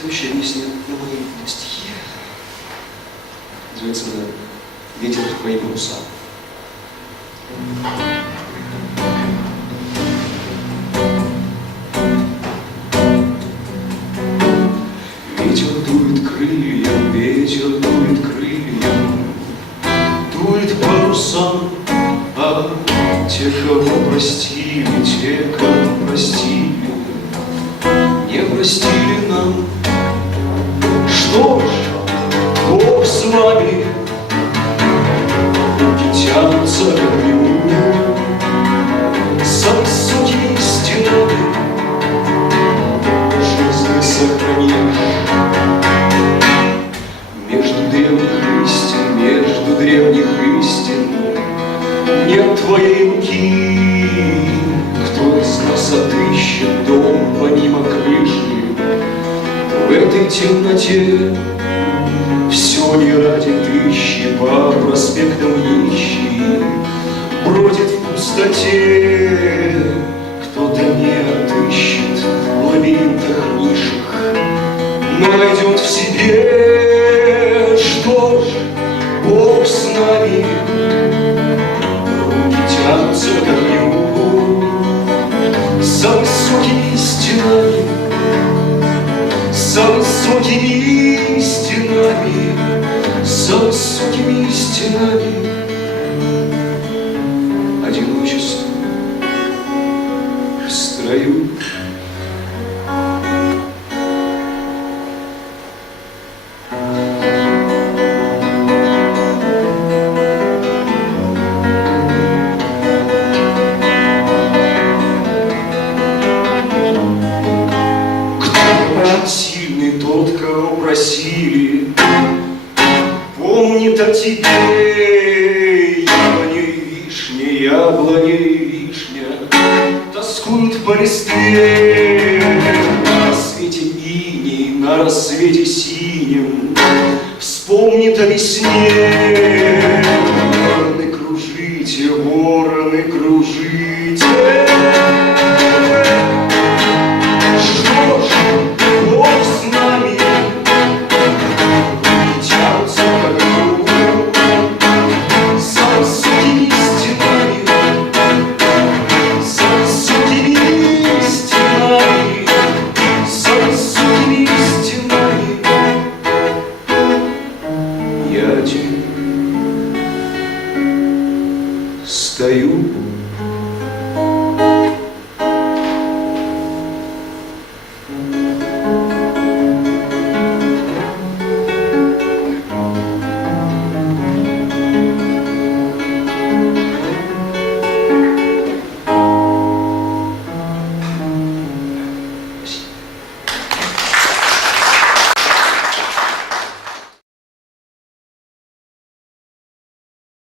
Следующая песня на мои стихи. Называется она «Ветер в твои паруса». Ветер дует крыльям, ветер дует крыльям, дует парусам, а те, кого простили, те, кого простили, не простили нам. Что ж, Бог с вами, руки тянутся к огню, за высокими стенами жизнь сохранишь. Между древних истин нет твоей руки. Кто из нас отыщет дом помимо крыши? В этой темноте все не ради тысячи, по проспектам нищий бродит в пустоте. Кто-то не отыщет в лабиринтах нишах, но найдет в себе. Что ж, Бог с нами, руки тянутся к огню, за высокими стенами, за высокими стенами, за высокими стенами. Одиночество в строю. Сильный тот, кого просили, помнит о тебе. Яблоня и вишня, яблоня и вишня тоскуют по листве. На рассвете иней, на рассвете синем вспомнит о весне. Вороны, кружите, вороны, кружите,